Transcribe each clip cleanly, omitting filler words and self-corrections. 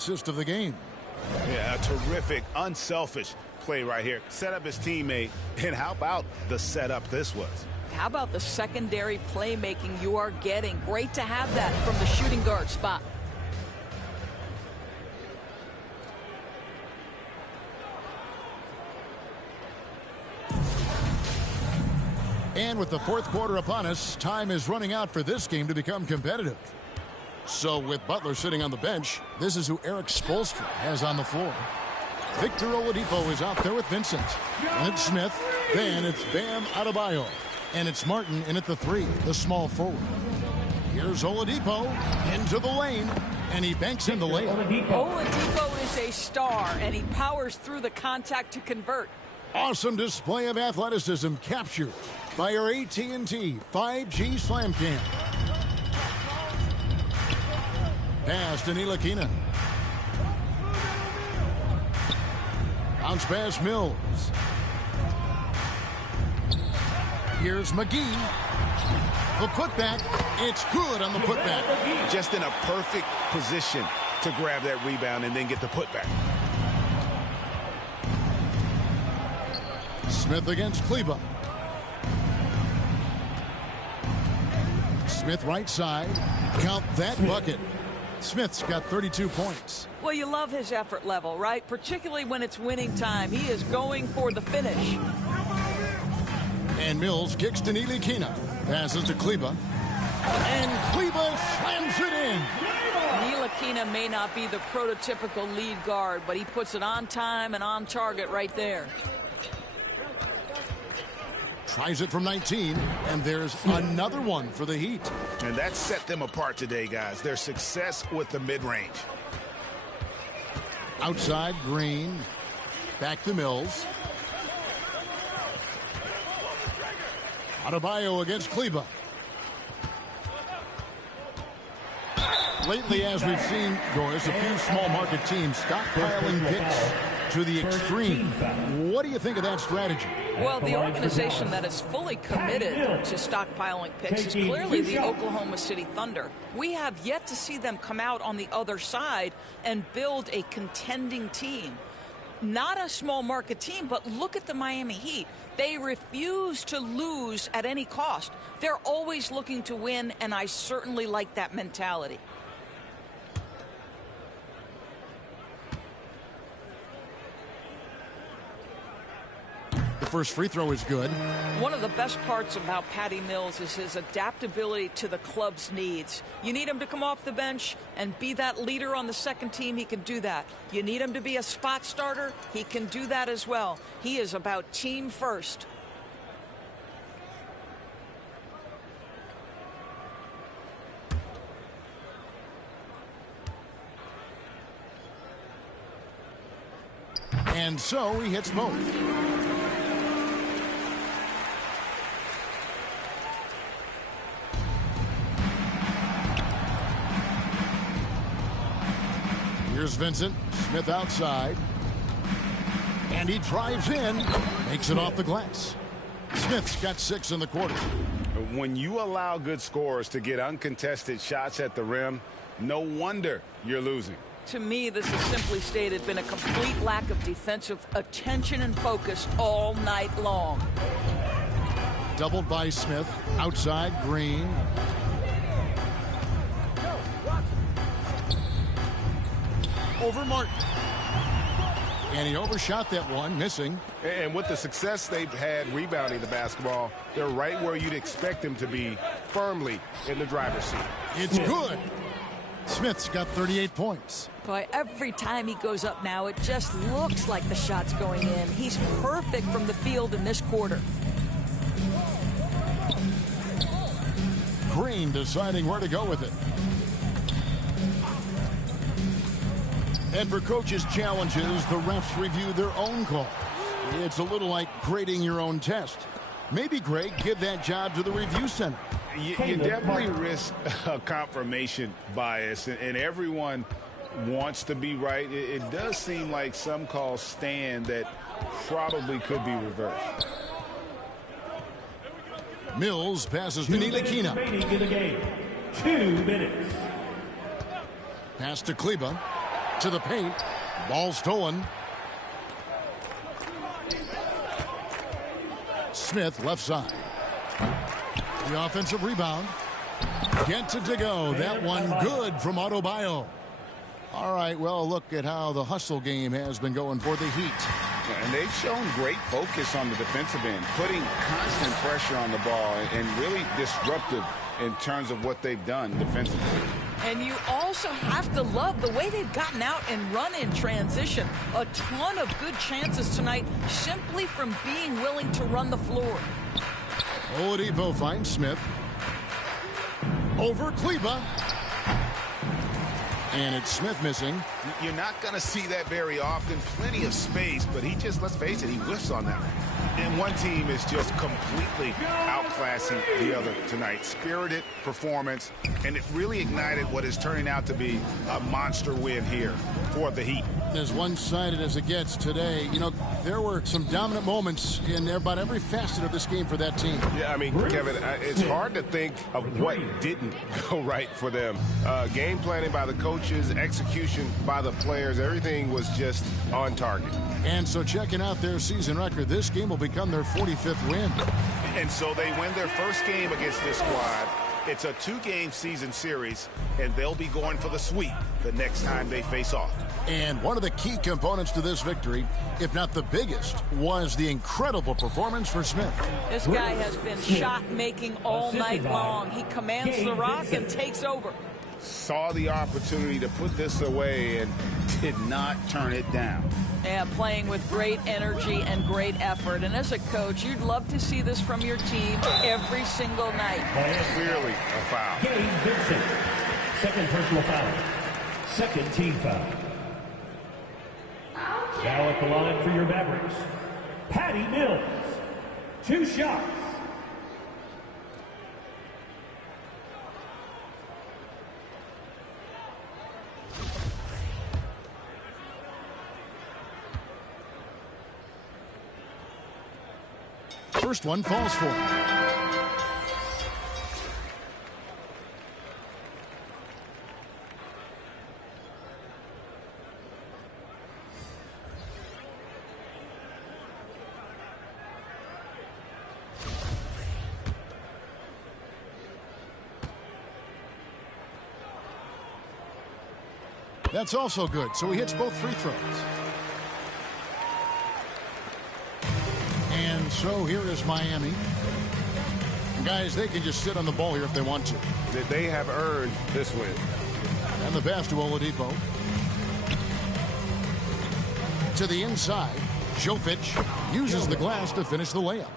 Assist of the game. Yeah, a terrific, unselfish play right here. Set up his teammate, and how about the setup this was? How about the secondary playmaking you are getting? Great to have that from the shooting guard spot. And with the fourth quarter upon us, time is running out for this game to become competitive. So with Butler sitting on the bench, this is who Eric Spoelstra has on the floor. Victor Oladipo is out there with Vincent. And it's Smith. Then it's Bam Adebayo. And it's Martin in at the 3, the small forward. Here's Oladipo into the lane. And he banks in the layup. Oladipo is a star, and he powers through the contact to convert. Awesome display of athleticism captured by our AT&T 5G Slam Cam. Pass to Ntilikina. Bounce pass Mills. Here's McGee. The putback. It's good on the putback. Just in a perfect position to grab that rebound and then get the putback. Smith against Kleber. Smith right side. Count that bucket. Smith's got 32 points. Well, you love his effort level, right? Particularly when it's winning time. He is going for the finish. And Mills kicks to Ntilikina. Passes to Kleber. And Kleber slams it in. Ntilikina may not be the prototypical lead guard, but he puts it on time and on target right there. Tries it from 19, and there's another one for the Heat. And that set them apart today, guys. Their success with the mid-range. Outside, Green. Back to Mills. Adebayo against Kleber. Lately, as we've seen, Doris, a few small market teams stockpiling picks to the extreme. What do you think of that strategy? Well, the organization that is fully committed to stockpiling picks is clearly the Oklahoma City Thunder. We have yet to see them come out on the other side and build a contending team. Not a small market team, but look at the Miami Heat. They refuse to lose at any cost. They're always looking to win, and I certainly like that mentality. The first free throw is good. One of the best parts about Patty Mills is his adaptability to the club's needs. You need him to come off the bench and be that leader on the second team, he can do that. You need him to be a spot starter, he can do that as well. He is about team first. And so he hits both. Here's Vincent. Smith outside. And he drives in. Makes it off the glass. Smith's got 6 in the quarter. When you allow good scorers to get uncontested shots at the rim, no wonder you're losing. To me, this has simply stated been a complete lack of defensive attention and focus all night long. Doubled by Smith. Outside, Green. Over Martin. And he overshot that one, missing. And with the success they've had rebounding the basketball, they're right where you'd expect them to be, firmly in the driver's seat. It's good. Smith's got 38 points. Boy, every time he goes up now, it just looks like the shot's going in. He's perfect from the field in this quarter. Green deciding where to go with it. And for coaches' challenges, the refs review their own call. It's a little like grading your own test. Maybe, Greg, give that job to the review center. You definitely risk a confirmation bias, and everyone wants to be right. It does seem like some calls stand that probably could be reversed. Mills passes to Ntilikina. 2 minutes. Pass to Kleber. To the paint. Ball stolen. Smith left side. The offensive rebound. Gets it to go. That one good from Adebayo. All right, well, look at how the hustle game has been going for the Heat. And they've shown great focus on the defensive end, putting constant pressure on the ball and really disruptive in terms of what they've done defensively. And you also have to love the way they've gotten out and run in transition. A ton of good chances tonight simply from being willing to run the floor. Oladipo finds Smith. Over Kleba. And it's Smith missing. You're not going to see that very often. Plenty of space, but he just, let's face it, he whiffs on that. And one team is just completely outclassing the other tonight. Spirited performance, and it really ignited what is turning out to be a monster win here for the Heat. As one-sided as it gets today, you know, there were some dominant moments in about every facet of this game for that team. Yeah, I mean, Kevin, it's hard to think of what didn't go right for them. Game planning by the coaches, execution by the players, everything was just on target. And so checking out their season record, this game will become their 45th win. And so they win their first game against this squad. It's a 2-game season series, and they'll be going for the sweep the next time they face off. And one of the key components to this victory, if not the biggest, was the incredible performance for Smith. This guy has been shot-making all night long. He commands the rock and takes over. Saw the opportunity to put this away and did not turn it down. And playing with great energy and great effort. And as a coach, you'd love to see this from your team every single night. Clearly a foul. Gabe Vincent, second personal foul. Second team foul. Now at the line for your Mavericks, Patty Mills. 2 shots. First one falls for him. That's also good, so he hits both free throws. And so here is Miami. Guys, they can just sit on the ball here if they want to. They have earned this win. And the pass to Oladipo. To the inside. Jovic uses the glass to finish the layup.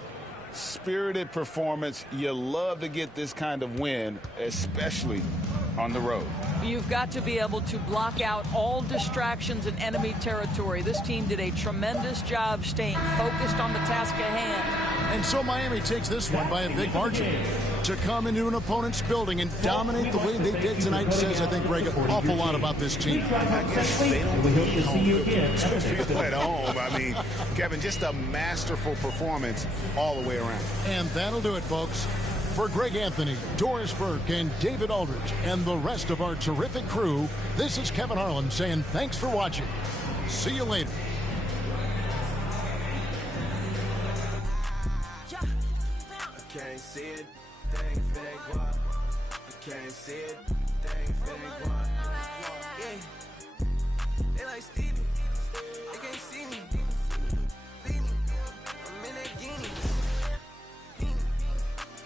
Spirited performance. You love to get this kind of win, especially on the road. You've got to be able to block out all distractions in enemy territory. This team did a tremendous job staying focused on the task at hand. And so Miami takes this one by a big margin. To come into an opponent's building and dominate the way they did tonight says, I think, Greg, an awful lot about this team. I guess they don't feel at home. I mean, Kevin, just a masterful performance all the way around. And that'll do it, folks. For Greg Anthony, Doris Burke, and David Aldridge, and the rest of our terrific crew, this is Kevin Harlan saying thanks for watching. See you later. I can't see it, dang if it ain't guap. I can't see it, dang if it ain't guap. Yeah, they like Stevie, they can't see me. Beat me, I'm in that guinea.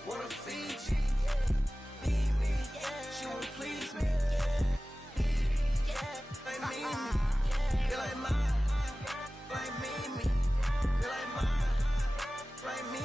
Wanna feed you, feed me, she won't please me. Like me, they like mine, like me, they like mine, like me.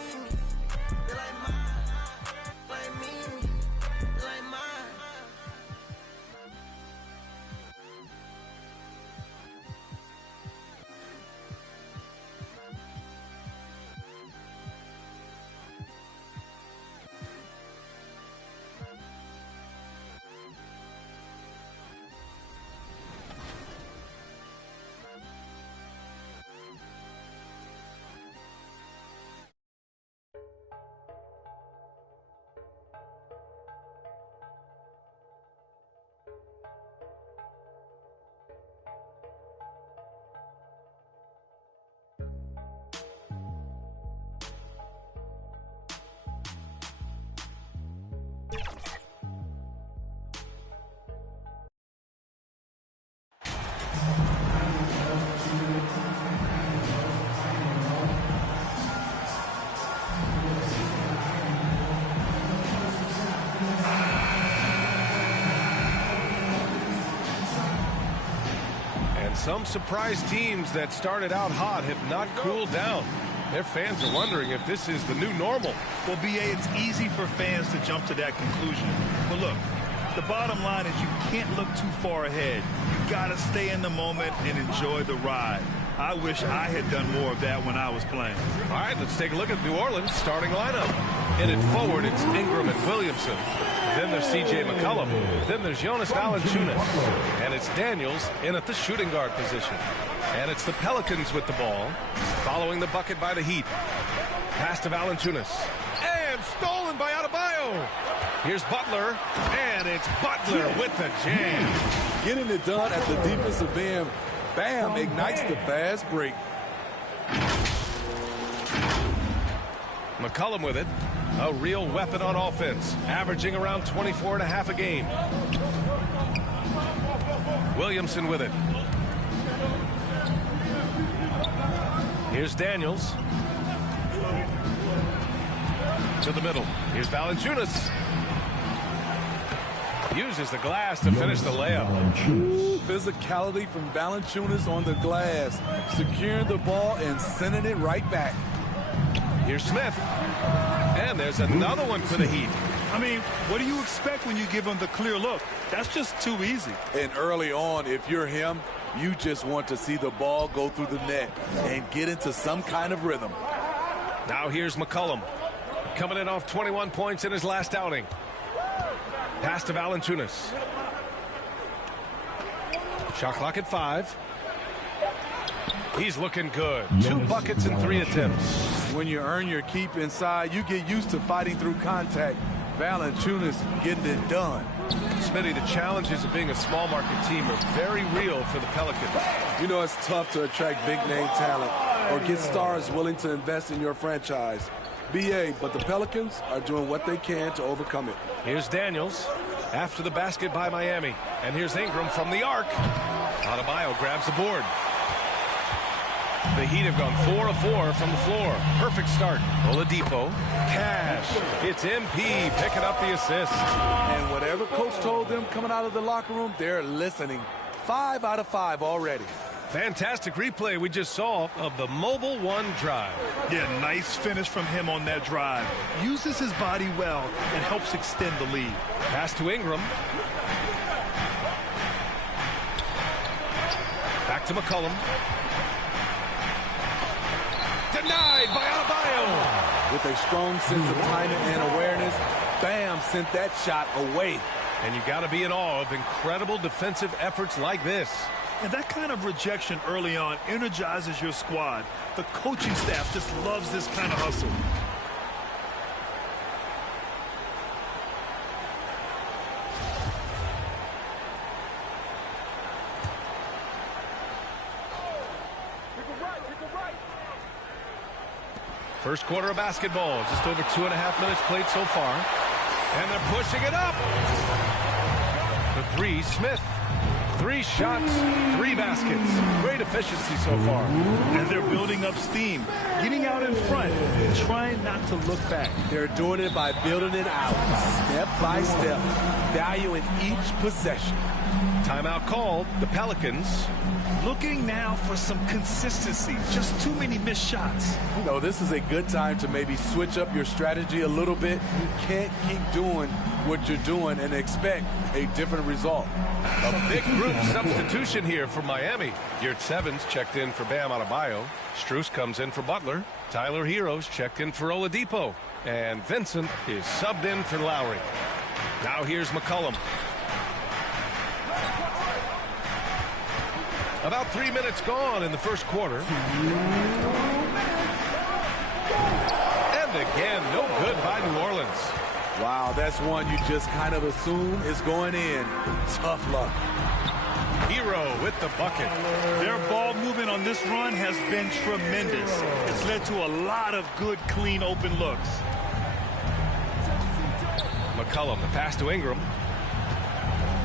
And some surprise teams that started out hot have not cooled down. Their fans are wondering if this is the new normal. Well, B.A., it's easy for fans to jump to that conclusion. But look, the bottom line is you can't look too far ahead. You got to stay in the moment and enjoy the ride. I wish I had done more of that when I was playing. All right, let's take a look at New Orleans' starting lineup. In it forward, it's Ingram and Williamson. Then there's C.J. McCollum. Then there's Jonas Valanciunas. And it's Daniels in at the shooting guard position. And it's the Pelicans with the ball, following the bucket by the Heat. Pass to Valanciunas. And stolen by Adebayo. Here's Butler. And it's Butler with the jam. Getting it done at the defensive end. Bam ignites the fast break. McCollum with it. A real weapon on offense, averaging around 24.5 a game. Williamson with it. Here's Daniels. To the middle. Here's Valanciunas. Uses the glass to finish the layup. Physicality from Valanciunas on the glass. Securing the ball and sending it right back. Here's Smith. And there's another one for the Heat. I mean, what do you expect when you give him the clear look? That's just too easy. And early on, if you're him, you just want to see the ball go through the net and get into some kind of rhythm. Now here's McCollum. Coming in off 21 points in his last outing. Pass to Valanciunas. Shot clock at 5. He's looking good. 2 buckets and 3 attempts. When you earn your keep inside, you get used to fighting through contact. Valanciunas getting it done. Smitty, the challenges of being a small market team are very real for the Pelicans. You know, it's tough to attract big name talent or get stars willing to invest in your franchise. BA, but the Pelicans are doing what they can to overcome it. Here's Daniels after the basket by Miami. And here's Ingram from the arc. Adebayo grabs the board. The Heat have gone 4 of 4 from the floor. Perfect start. Oladipo. Cash. It's MP picking up the assist. And whatever coach told them coming out of the locker room, they're listening. 5 out of 5 already. Fantastic replay we just saw of the Mobile One drive. Yeah, nice finish from him on that drive. Uses his body well and helps extend the lead. Pass to Ingram. Back to McCollum. Denied by Adebayo. With a strong sense of timing and awareness, Bam sent that shot away. And you got to be in awe of incredible defensive efforts like this. And that kind of rejection early on energizes your squad. The coaching staff just loves this kind of hustle. First quarter of basketball, just over 2.5 minutes played so far. And they're pushing it up. The 3, Smith. 3 shots, 3 baskets. Great efficiency so far. And they're building up steam, getting out in front, and trying not to look back. They're doing it by building it out, step by step, valuing each possession. Timeout called. The Pelicans looking now for some consistency. Just too many missed shots. You know, this is a good time to maybe switch up your strategy a little bit. You can't keep doing what you're doing and expect a different result. A big group substitution here for Miami. Yurt Sevens checked in for Bam Adebayo. Strus comes in for Butler. Tyler Heroes checked in for Oladipo. And Vincent is subbed in for Lowry. Now here's McCollum. About 3 minutes gone in the first quarter. And again, no good by New Orleans. Wow, that's one you just kind of assume is going in. Tough luck. Hero with the bucket. Their ball movement on this run has been tremendous. It's led to a lot of good, clean, open looks. McCollum, the pass to Ingram.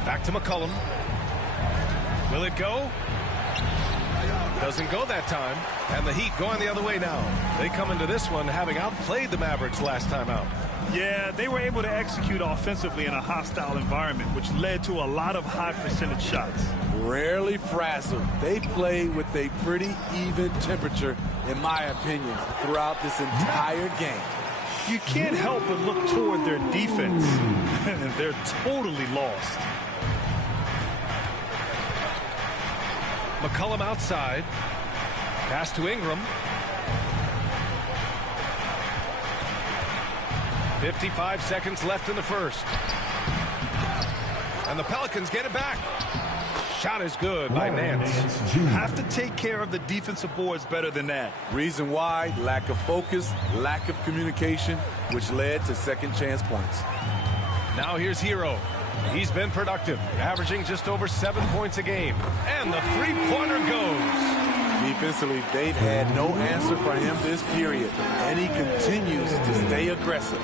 Back to McCollum. Will it go? Doesn't go that time. And the Heat going the other way now. They come into this one having outplayed the Mavericks last time out. Yeah, they were able to execute offensively in a hostile environment, which led to a lot of high percentage shots. Rarely frazzled. They play with a pretty even temperature, in my opinion, throughout this entire game. You can't help but look toward their defense, and they're totally lost. McCollum outside. Pass to Ingram. 55 seconds left in the first. And the Pelicans get it back. Shot is good by Nance. You have to take care of the defensive boards better than that. Reason why? Lack of focus, lack of communication, which led to second chance points. Now here's Hero. He's been productive, averaging just over 7 points a game. And the three-pointer goes. Defensively, they've had no answer for him this period, and he continues to stay aggressive.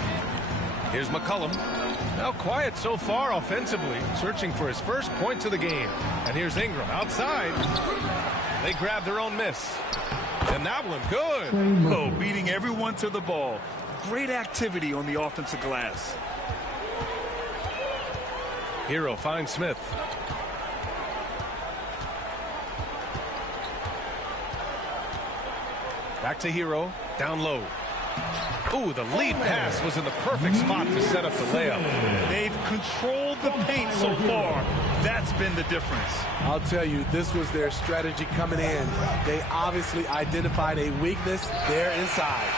Here's McCollum. Now quiet so far offensively, searching for his first points of the game. And here's Ingram outside. They grab their own miss. And that one good. Oh, beating everyone to the ball. Great activity on the offensive glass. Hero finds Smith. Back to Hero, down low. Ooh, the lead pass was in the perfect spot to set up the layup. They've controlled the paint so far. That's been the difference. I'll tell you, this was their strategy coming in. They obviously identified a weakness there inside.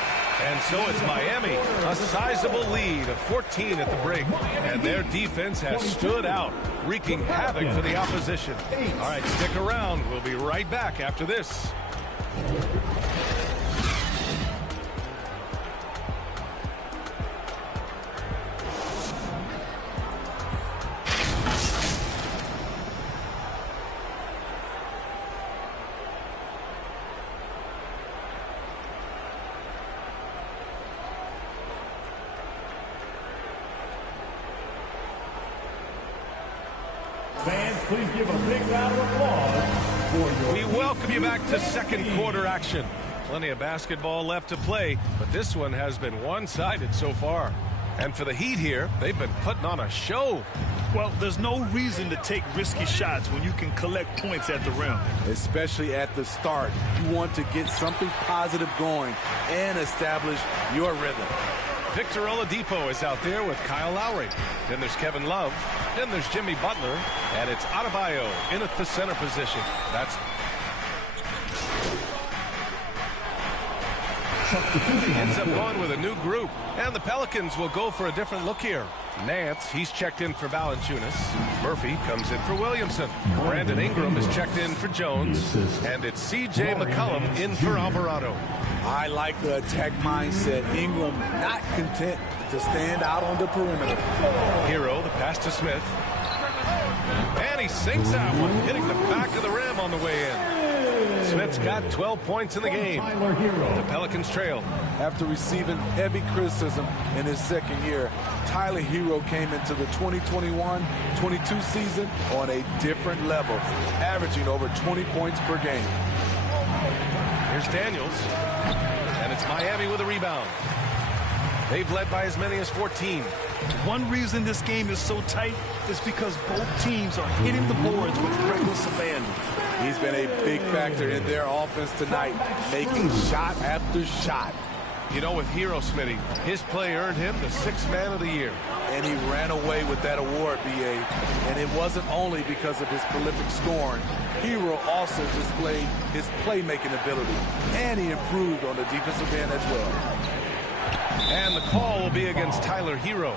And so it's Miami, a sizable lead of 14 at the break. And their defense has stood out, wreaking havoc for the opposition. All right, stick around. We'll be right back after this. Fans, please give a big round of applause for your... We welcome you back to second quarter action. Plenty of basketball left to play, but this one has been one-sided so far. And for the Heat here, they've been putting on a show. Well, there's no reason to take risky shots when you can collect points at the rim. Especially at the start. You want to get something positive going and establish your rhythm. Victor Oladipo is out there with Kyle Lowry. Then there's Kevin Love. Then there's Jimmy Butler. And it's Adebayo in at the center position. That's... ends up going with a new group. And the Pelicans will go for a different look here. Nance, he's checked in for Valanciunas. Murphy comes in for Williamson. Brandon Ingram is checked in for Jones. And it's C.J. McCollum in for Alvarado. I like the attack mindset. Ingram not content to stand out on the perimeter. Hero, the pass to Smith. And he sinks that one, hitting the back of the rim on the way in. Smith's got 12 points in the game. The Pelicans trail. After receiving heavy criticism in his second year, Tyler Hero came into the 2021-22 season on a different level, averaging over 20 points per game. Here's Daniels. And it's Miami with a rebound. They've led by as many as 14. One reason this game is so tight is because both teams are hitting the boards with reckless abandon. He's been a big factor in their offense tonight, making shot after shot. You know, with Hero, Smitty, his play earned him the 6th man of the year. And he ran away with that award, B.A. And it wasn't only because of his prolific scoring. Hero also displayed his playmaking ability, and he improved on the defensive end as well. And the call will be against Tyler Hero.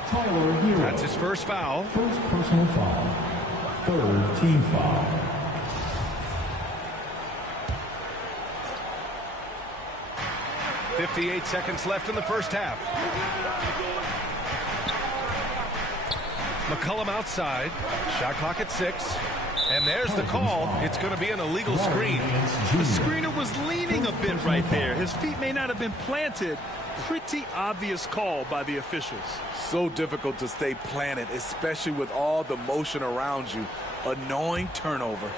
That's his first foul. First personal foul. Third team foul. .58 seconds left in the first half. McCollum outside. Shot clock at 6. And there's the call. It's going to be an illegal screen. The screener was leaning a bit right there. His feet may not have been planted. Pretty obvious call by the officials. So difficult to stay planted, especially with all the motion around you. Annoying turnover.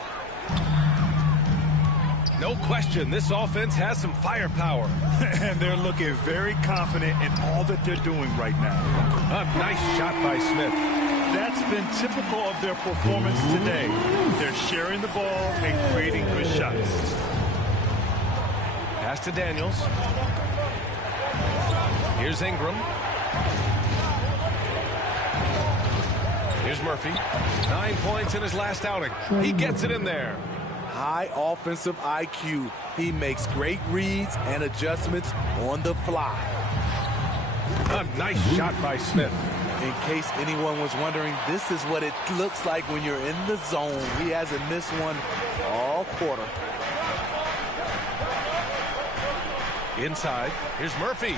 No question, this offense has some firepower. And they're looking very confident in all that they're doing right now. A nice shot by Smith. That's been typical of their performance today. They're sharing the ball and creating good shots. Pass to Daniels. Here's Ingram. Here's Murphy. 9 points in his last outing. He gets it in there. High offensive IQ. He makes great reads and adjustments on the fly. A nice shot by Smith. In case anyone was wondering, this is what it looks like when you're in the zone. He hasn't missed one all quarter. Inside, here's Murphy.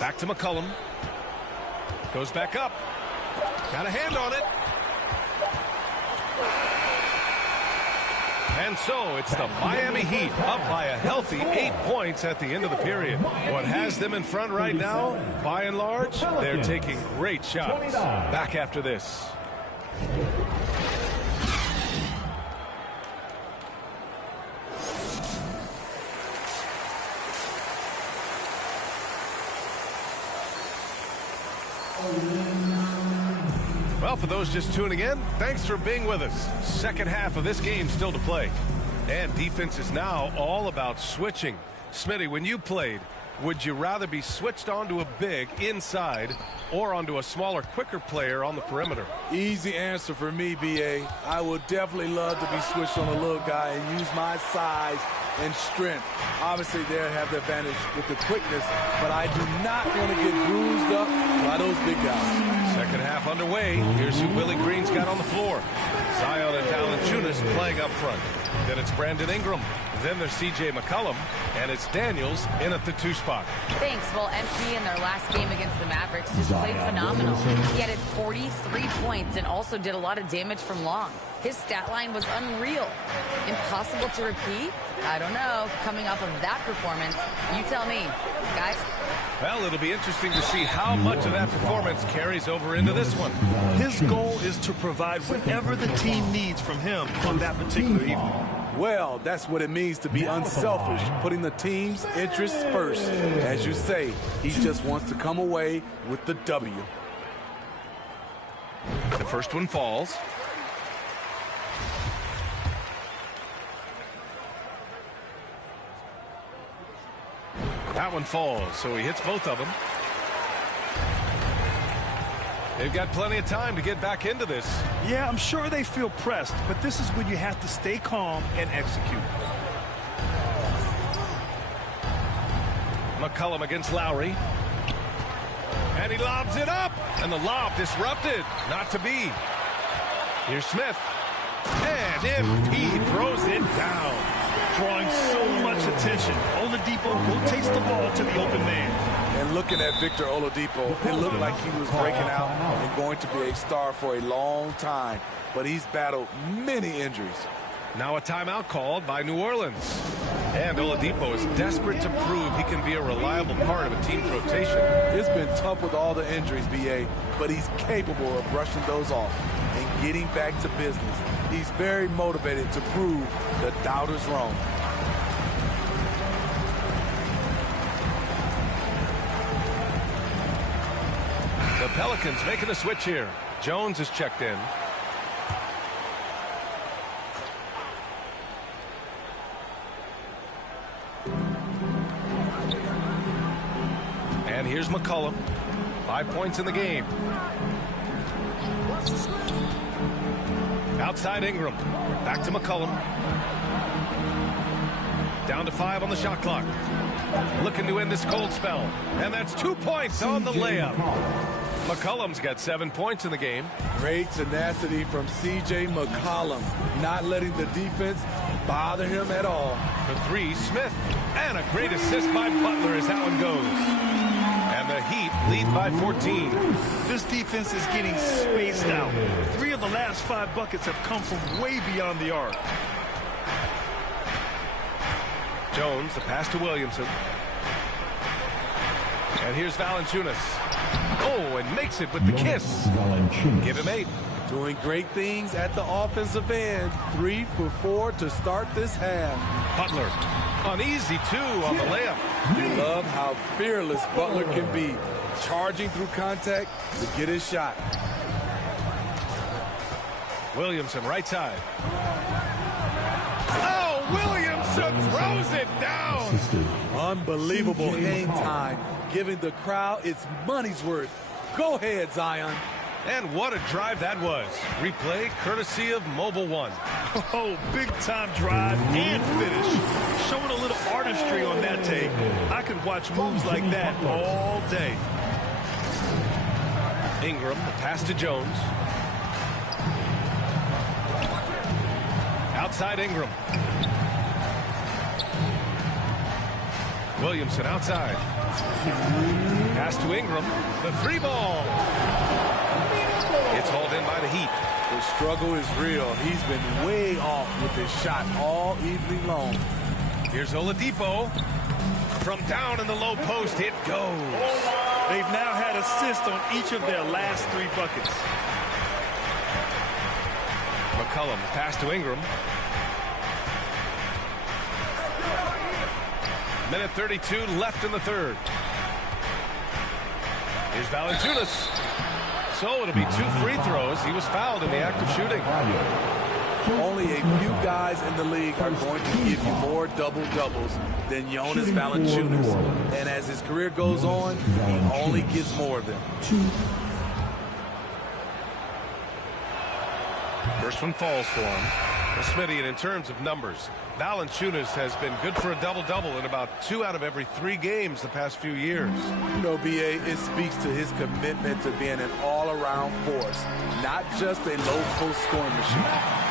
Back to McCollum. Goes back up. Got a hand on it. And so it's the Miami Heat up by a healthy 8 points at the end of the period. What has them in front right now, by and large, they're taking great shots. Back after this. Well, for those just tuning in, thanks for being with us. Second half of this game still to play. And defense is now all about switching. Smitty, when you played, would you rather be switched onto a big inside or onto a smaller, quicker player on the perimeter? Easy answer for me, B.A. I would definitely love to be switched on a little guy and use my size and strength. Obviously, they have the advantage with the quickness, but I do not want to get bruised up by those big guys. Second half underway. Here's who Willie Green's got on the floor. Zion and Valanciunas playing up front. Then it's Brandon Ingram. Then there's C.J. McCollum. And it's Daniels in at the 2 spot. Thanks. Well, MP in their last game against the Mavericks just played phenomenal. He added 43 points and also did a lot of damage from long. His stat line was unreal. Impossible to repeat? I don't know. Coming off of that performance, you tell me. Guys? Well, it'll be interesting to see how much of that performance carries over into this one. His goal is to provide whatever the team needs from him on that particular evening. Well, that's what it means to be unselfish, putting the team's interests first. As you say, he just wants to come away with the W. The first one falls. That one falls, so he hits both of them. They've got plenty of time to get back into this. Yeah, I'm sure they feel pressed, but this is when you have to stay calm and execute. McCollum against Lowry. And he lobs it up. And the lob disrupted. Not to be. Here's Smith. And MP throws it down. Drawing so much attention. Oladipo rotates the ball to the open man. And looking at Victor Oladipo, it looked like he was breaking out and going to be a star for a long time. But he's battled many injuries. Now a timeout called by New Orleans. And Oladipo is desperate to prove he can be a reliable part of a team's rotation. It's been tough with all the injuries, B.A., but he's capable of brushing those off and getting back to business. He's very motivated to prove the doubters wrong. The Pelicans making a switch here. Jones is checked in. And here's McCollum. 5 points in the game. Outside Ingram. Back to McCollum. Down to 5 on the shot clock. Looking to end this cold spell. And that's 2 points on the layup. McCollum's got 7 points in the game. Great tenacity from C.J. McCollum, not letting the defense bother him at all. For 3, Smith. And a great assist by Butler as that one goes. And the Heat lead by 14. This defense is getting spaced out. 3 of the last 5 buckets have come from way beyond the arc. Jones, the pass to Williamson. And here's Valanciunas. Oh, and makes it with the kiss. Give him 8. Doing great things at the offensive end. 3 for 4 to start this half. Butler on easy 2 on the layup. You love how fearless Butler can be, charging through contact to get his shot. Williamson right side. Oh, Williamson throws it down. Unbelievable game time, giving the crowd its money's worth. Go ahead, Zion. And what a drive that was. Replay courtesy of Mobile One. Oh, big-time drive and finish. Showing a little artistry on that tape. I could watch moves like that all day. Ingram, the pass to Jones. Outside Ingram. Williamson outside. Pass to Ingram. The 3 ball. It's hauled in by the Heat. The struggle is real. He's been way off with his shot all evening long. Here's Oladipo. From down in the low post, it goes. They've now had assists on each of their last 3 buckets. McCollum, pass to Ingram. Minute 32 left in the third. Here's Valanciunas. So it'll be 2 free throws. He was fouled in the act of shooting. Only a few guys in the league are going to give you more double-doubles than Jonas Valanciunas. And as his career goes on, he only gets more of them. First one falls for him. Well, Smitty, and in terms of numbers, Valanciunas has been good for a double-double in about 2 out of every 3 games the past few years. You know, B.A., it speaks to his commitment to being an all-around force, not just a low-post scoring machine.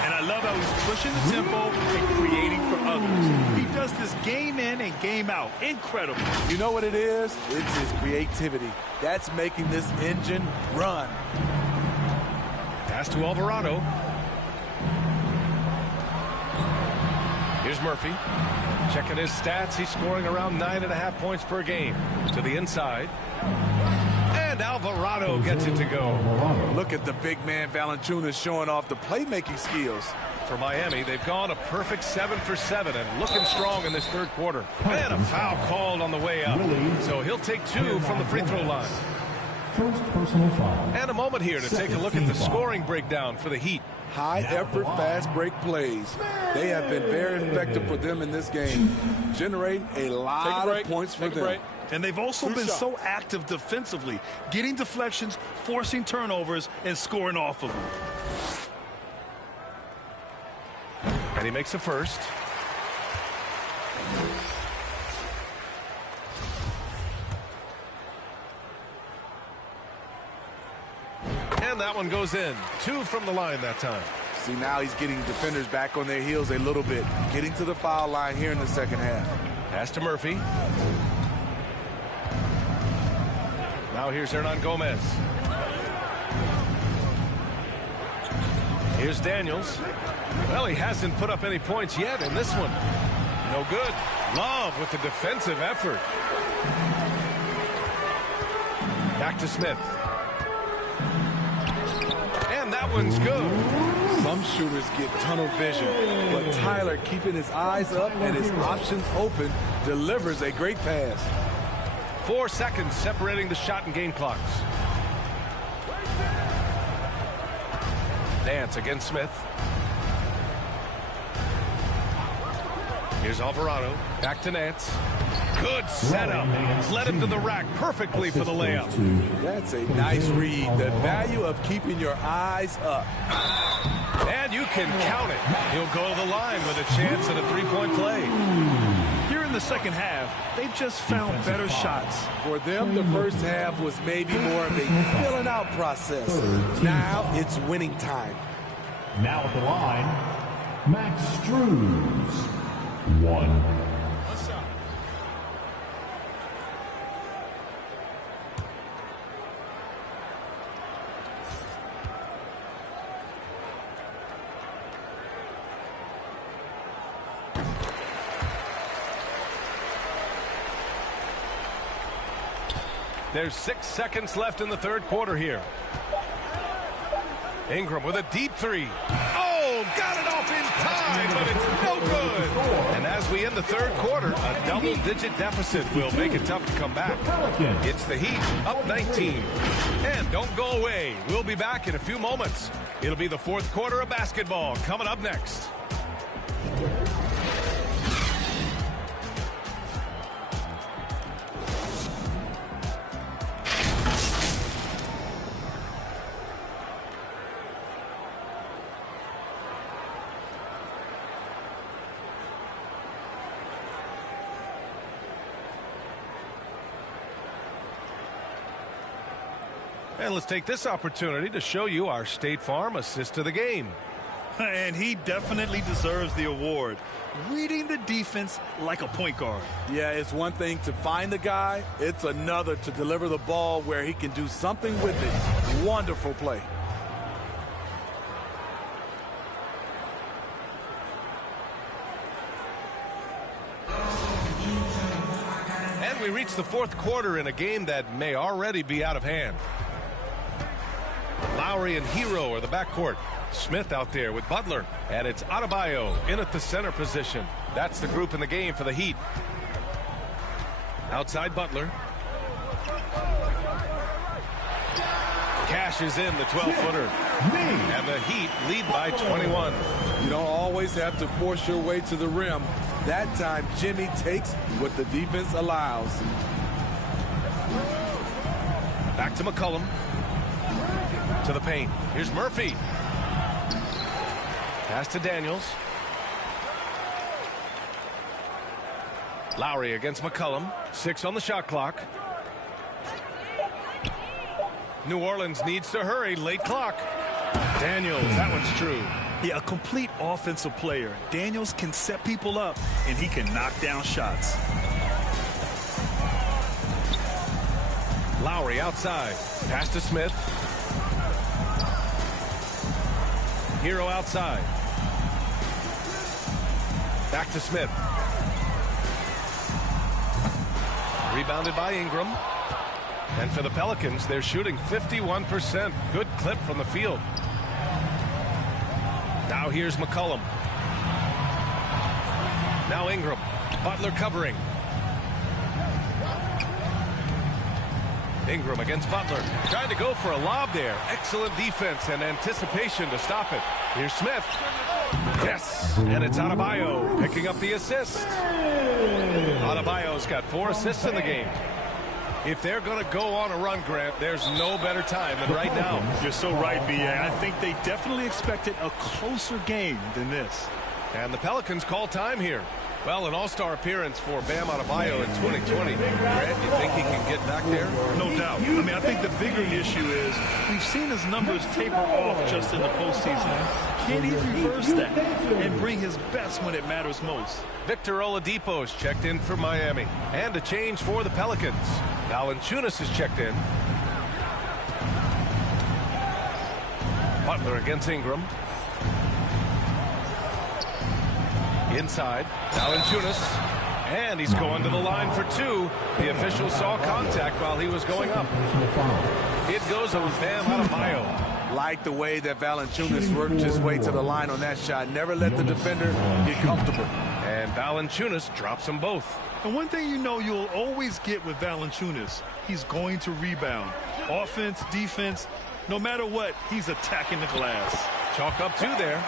And I love how he's pushing the tempo and creating for others. He does this game in and game out. Incredible. You know what it is? It's his creativity. That's making this engine run. Pass to Alvarado. Here's Murphy. Checking his stats. He's scoring around 9.5 points per game. To the inside. And Alvarado gets it to go. Look at the big man Valanciunas showing off the playmaking skills. For Miami, they've gone a perfect 7 for 7 and looking strong in this third quarter. And a foul called on the way up. So he'll take 2 from the free throw line. First personal foul. And a moment here to take a look at the scoring breakdown for the Heat. High-effort, fast break plays. They have been very effective for them in this game, generating a lot of points for them. And they've also been so active defensively, getting deflections, forcing turnovers, and scoring off of them. And he makes the first. And that one goes in. 2 from the line that time. See, now he's getting defenders back on their heels a little bit, getting to the foul line here in the second half. Pass to Murphy. Now here's Hernan Gomez. Here's Daniels. Well, he hasn't put up any points yet in this one. No good. Love with the defensive effort. Back to Smith. And that one's good. Some shooters get tunnel vision, but Tyler, keeping his eyes up and his options open, delivers a great pass. 4 seconds separating the shot and game clocks. Nance against Smith. Here's Alvarado. Back to Nance. Good setup. Led him to the rack perfectly for the layup. That's a nice read. The value of keeping your eyes up. And you can count it. He'll go to the line with a chance at a 3-point play. Here in the second half, they've just found better shots. For them, the first half was maybe more of a filling out process. Now it's winning time. Now at the line, Max Struz. 1. There's 6 seconds left in the third quarter here. Ingram with a deep three. Oh, got it off in time, but it's no good. And as we end the third quarter, a double-digit deficit will make it tough to come back. It's the Heat up 19. And don't go away. We'll be back in a few moments. It'll be the fourth quarter of basketball coming up next. And let's take this opportunity to show you our State Farm assist to the game. And he definitely deserves the award. Reading the defense like a point guard. Yeah, it's one thing to find the guy. It's another to deliver the ball where he can do something with it. Wonderful play. And we reach the fourth quarter in a game that may already be out of hand. Lowry and Hero are the backcourt. Smith out there with Butler. And it's Adebayo in at the center position. That's the group in the game for the Heat. Outside Butler. Cashes in the 12-footer. And the Heat lead by 21. You don't always have to force your way to the rim. That time, Jimmy takes what the defense allows. Back to McCollum. To the paint. Here's Murphy. Pass to Daniels. Lowry against McCollum. 6 on the shot clock. New Orleans needs to hurry. Late clock. Daniels, that one's true. Yeah, a complete offensive player. Daniels can set people up, and he can knock down shots. Lowry outside. Pass to Smith. Hero outside. Back to Smith. Rebounded by Ingram. And for the Pelicans, they're shooting 51%. Good clip from the field. Now here's McCollum. Now Ingram. Butler covering. Ingram against Butler. Trying to go for a lob there. Excellent defense and anticipation to stop it. Here's Smith. Yes. And it's Adebayo picking up the assist. Adebayo's got 4 assists in the game. If they're going to go on a run, Grant, there's no better time than right now. You're so right, B.A. I think they definitely expected a closer game than this. And the Pelicans call time here. Well, an all-star appearance for Bam Adebayo in 2020. Grant, you think he can get back there? No doubt. I mean, I think the bigger issue is we've seen his numbers taper off just in the postseason. Can he reverse that and bring his best when it matters most? Victor Oladipo's checked in for Miami. And a change for the Pelicans. Valanciunas is checked in. Butler against Ingram. Inside, Valanciunas, and he's going to the line for 2. The official saw contact while he was going up. It goes on Bam Adebayo. Like the way that Valanciunas worked his way to the line on that shot. Never let the defender get comfortable. And Valanciunas drops them both. And one thing you know you'll always get with Valanciunas, he's going to rebound. Offense, defense, no matter what, he's attacking the glass. Chalk up 2 there.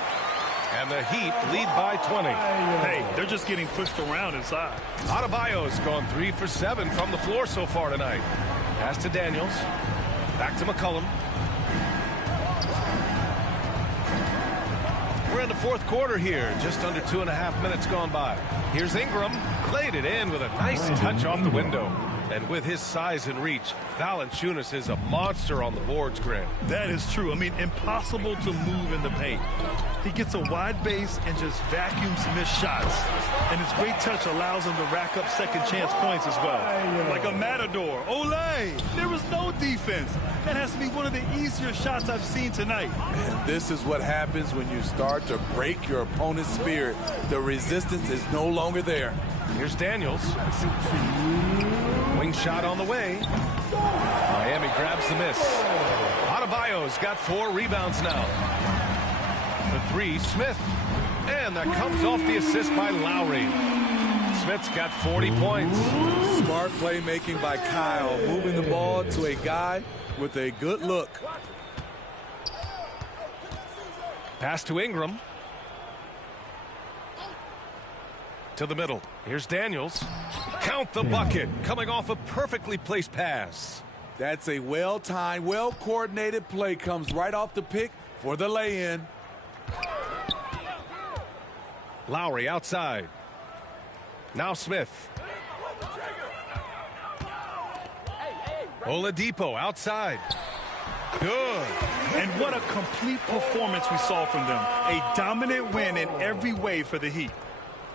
And the Heat lead by 20. Hey, they're just getting pushed around inside. Adebayo's gone 3 for 7 from the floor so far tonight. Pass to Daniels. Back to McCollum. We're in the fourth quarter here. Just under 2.5 minutes gone by. Here's Ingram. Played it in with a nice touch off the window. And with his size and reach, Valanciunas is a monster on the boards, Grant. That is true. I mean, impossible to move in the paint. He gets a wide base and just vacuums missed shots. And his great touch allows him to rack up second chance points as well. Like a matador. Olay! There was no defense. That has to be one of the easier shots I've seen tonight. And this is what happens when you start to break your opponent's spirit. The resistance is no longer there. Here's Daniels. Wing shot on the way. Miami grabs the miss. Adebayo's got 4 rebounds now. The 3, Smith. And that comes off the assist by Lowry. Smith's got 40 points. Smart playmaking by Kyle, moving the ball to a guy with a good look. Pass to Ingram. To the middle. Here's Daniels. Count the bucket. Coming off a perfectly placed pass. That's a well-timed, well-coordinated play. Comes right off the pick for the lay-in. Lowry outside. Now Smith. Oladipo outside. Good. And what a complete performance we saw from them. A dominant win in every way for the Heat.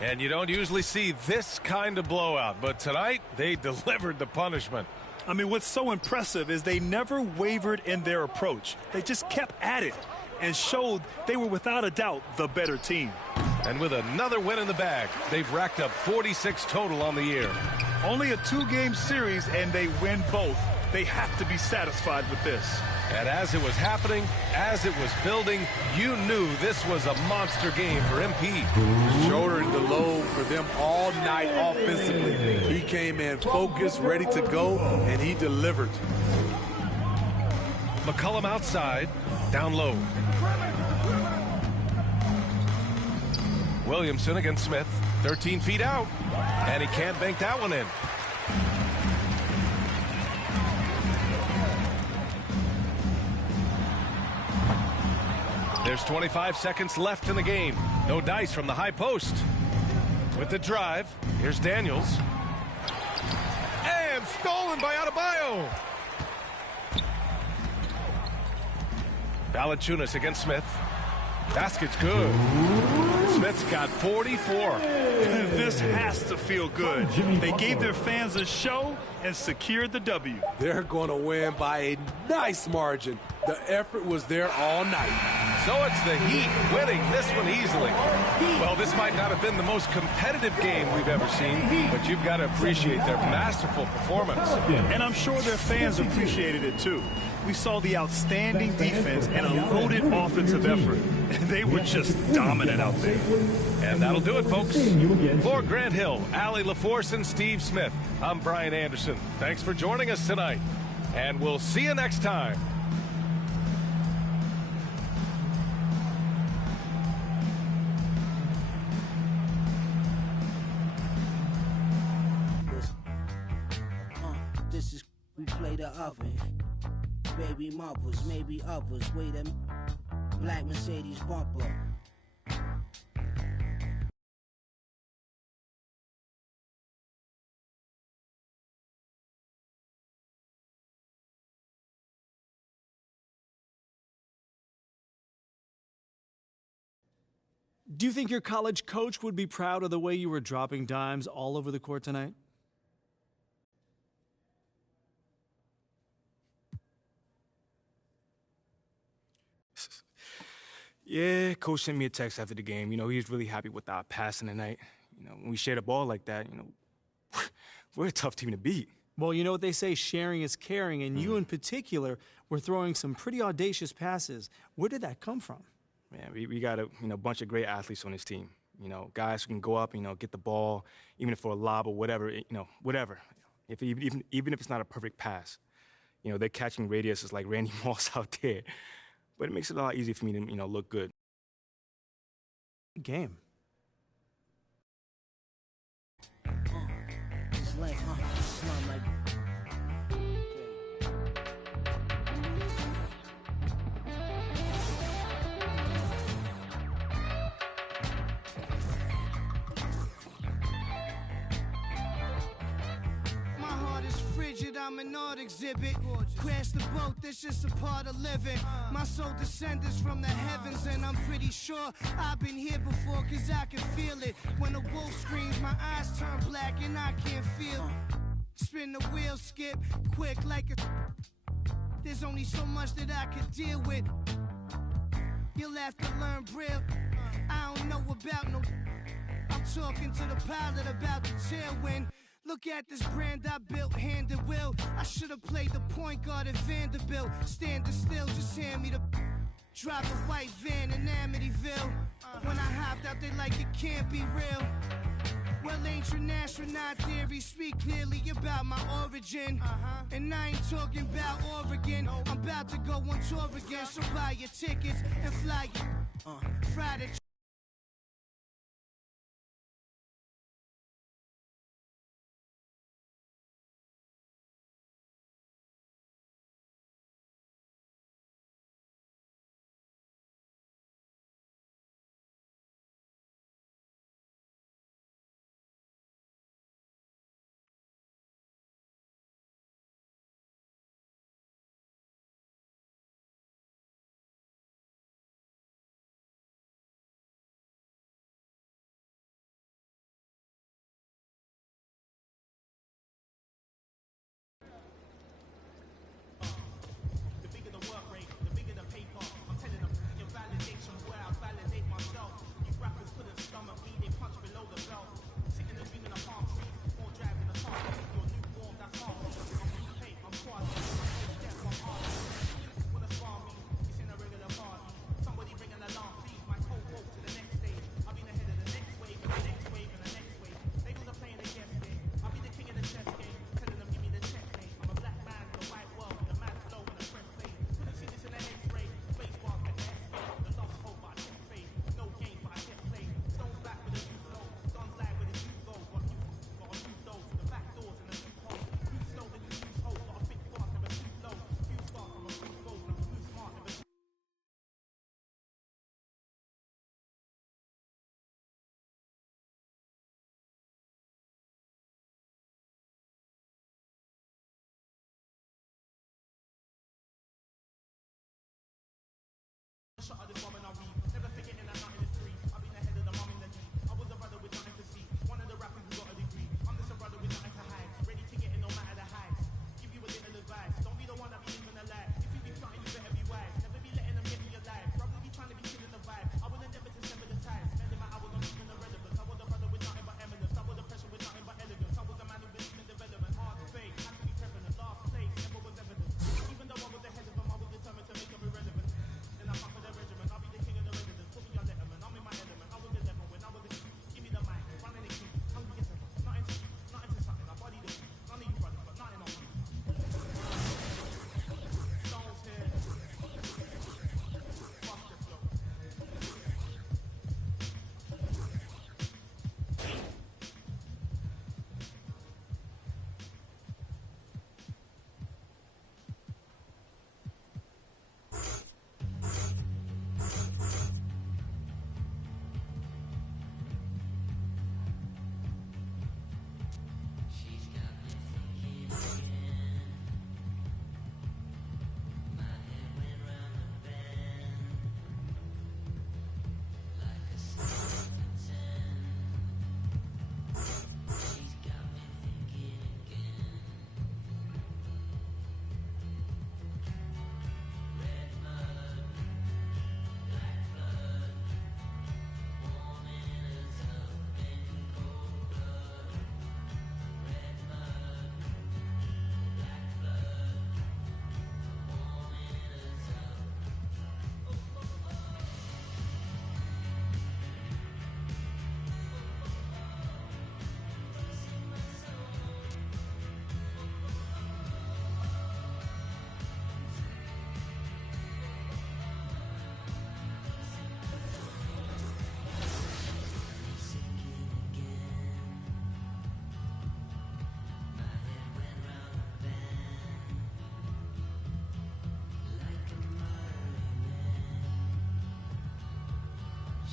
And you don't usually see this kind of blowout, but tonight they delivered the punishment. I mean, what's so impressive is they never wavered in their approach. They just kept at it and showed they were without a doubt the better team. And with another win in the bag, they've racked up 46 total on the year. Only a 2-game series, and they win both. They have to be satisfied with this. And as it was happening, as it was building, you knew this was a monster game for MP. Shouldering the load for them all night offensively. He came in focused, ready to go, and he delivered. McCollum outside, down low. Williamson against Smith, 13 feet out, and he can't bank that one in. There's 25 seconds left in the game. No dice from the high post. With the drive, here's Daniels. And stolen by Adebayo. Valanciunas against Smith. Basket's good. Smith's got 44. This has to feel good. They gave their fans a show and secured the W. They're going to win by a nice margin. The effort was there all night. So it's the Heat winning this one easily. Well, this might not have been the most competitive game we've ever seen, but you've got to appreciate their masterful performance. And I'm sure their fans appreciated it too. We saw the outstanding defense and a loaded offensive effort. They were just dominant out there. And that'll do it, folks. For Grant Hill, Allie LaForce, and Steve Smith, I'm Brian Anderson. Thanks for joining us tonight, and we'll see you next time. This is we play the oven. Baby mothers, maybe others. Wait a minute. Black Mercedes bumper. Do you think your college coach would be proud of the way you were dropping dimes all over the court tonight? Yeah, coach sent me a text after the game. You know, he was really happy with our passing tonight. You know, when we shared a ball like that, you know, we're a tough team to beat. Well, you know what they say, sharing is caring, and you in particular were throwing some pretty audacious passes. Where did that come from? Man, we got a bunch of great athletes on this team. You know, guys who can go up, get the ball, even if for a lob or whatever, whatever. Even if it's not a perfect pass. You know, they're catching radiuses like Randy Moss out there. But it makes it a lot easier for me to, look good. Game. It's like, slum like. I'm an art exhibit. Crash the boat, that's just a part of living. My soul descends from the heavens, and I'm pretty sure I've been here before, cause I can feel it. When a wolf screams, my eyes turn black and I can't feel. Spin the wheel, skip, quick like a. There's only so much that I could deal with. You'll have to learn Braille. I don't know about no. I'm talking to the pilot about the tailwind. Look at this brand I built, hand and will. I should have played the point guard at Vanderbilt. Standing still, just hand me the... Drive a white van in Amityville. When I hopped out, they like it can't be real. Well, ancient astronaut theory speak clearly about my origin. And I ain't talking about Oregon. I'm about to go on tour again, so buy your tickets and fly Friday. Shut of this woman I read. Never forgetting that nothing is free. I've been ahead of the mum in the league. I was a brother with nothing to see. One of the rappers who got a degree. I'm just a brother with nothing to hide. Ready to get in no matter the heights. Give you a little advice. Don't be the one that be living a lie. If you be starting, you better be wise. Never be letting them get in your life. Probably be trying to be killing the vibe. I will endeavor to sever the ties. Spending my hours on keeping the relevance. I was a brother with nothing but eminence. I was a pressure with nothing but elegance. I was a man who believed in development. Hard to fake. Had to be prevalent. Last place. Never was evidence. Even though I was ahead of them, I was determined to make them irrelevant. Then I fought for the regiment. I'll be the king of the residence. Put me on letterman. I'm in my element. I was 11 when I was a kid. Give me the mic. Running the key. Hungry as ever. Nothing to eat. Nothing to something. I body the key. None of you brothers, but nothing on me. Stones here. Fuck the flow.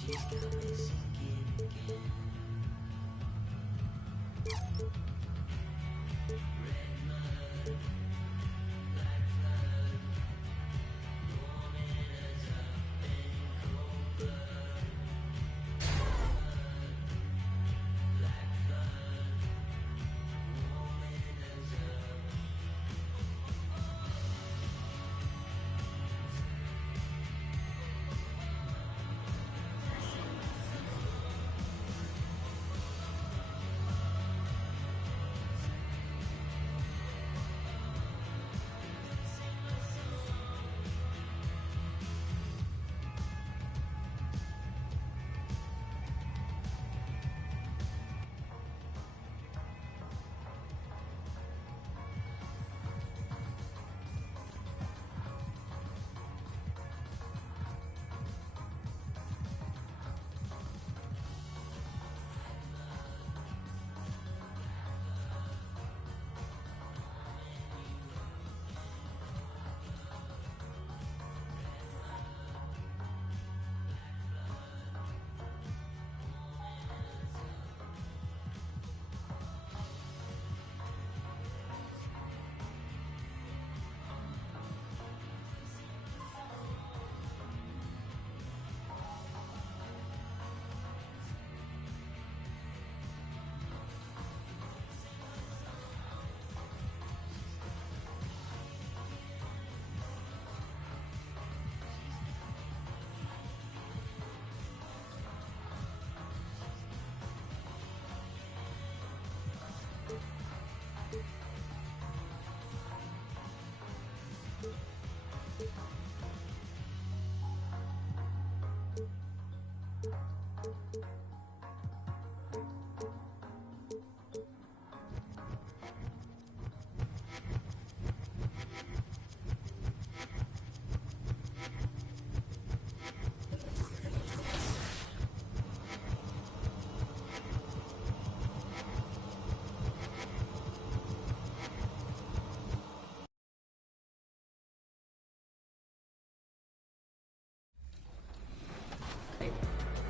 She's got me sinking again. Red mud, black flood, warming us up in cold blood. Black flood, warming us up.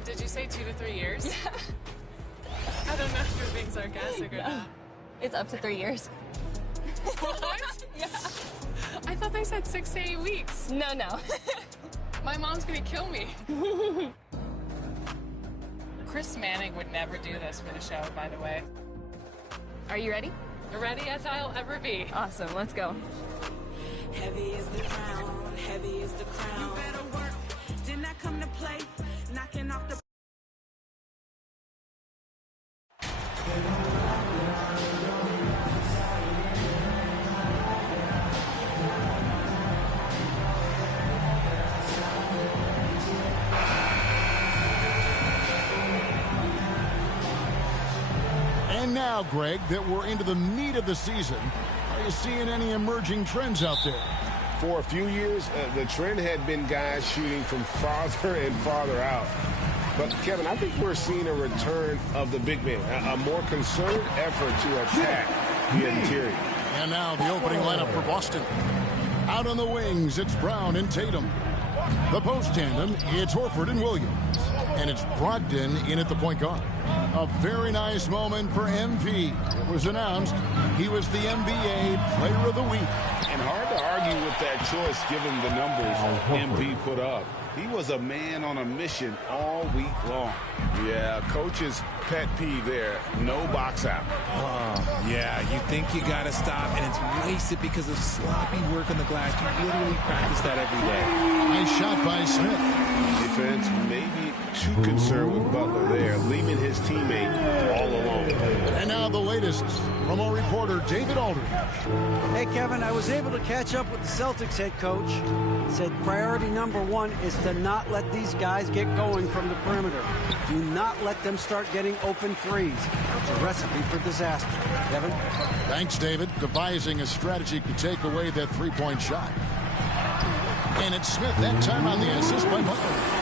Did you say 2 to 3 years? Yeah. I don't know if you're being sarcastic or not. It's up to 3 years. What? Yeah. I thought they said 6 to 8 weeks. No. My mom's gonna kill me. Chris Manning would never do this for the show, by the way. Are you ready? Ready as I'll ever be. Awesome, let's go. Heavy is the crown, heavy is the crown. You better work, didn't I come to play? Knocking off the... And now, Greg, that we're into the meat of the season, are you seeing any emerging trends out there? For a few years, the trend had been guys shooting from farther and farther out. But, Kevin, I think we're seeing a return of the big man, a more concerted effort to attack the interior. And now the opening lineup for Boston. Out on the wings, it's Brown and Tatum. The post tandem, it's Horford and Williams. And it's Brogdon in at the point guard. A very nice moment for MP. It was announced he was the NBA Player of the Week. And hard to argue with that choice given the numbers MP put up. He was a man on a mission all week long. Yeah, coach's pet peeve there. No box out. Yeah, you think you got to stop, and it's wasted because of sloppy work on the glass. You literally practice that every day. Nice shot by Smith. Defense maybe too concerned with Butler there, leaving his teammate all alone. And now the latest from our reporter, David Aldridge. Hey, Kevin, I was able to catch up with the Celtics head coach. He said priority number one is to not let these guys get going from the perimeter. Do not let them start getting open threes. It's a recipe for disaster. Kevin? Thanks, David. Devising a strategy to take away that three-point shot. And it's Smith that time on the assist by Butler.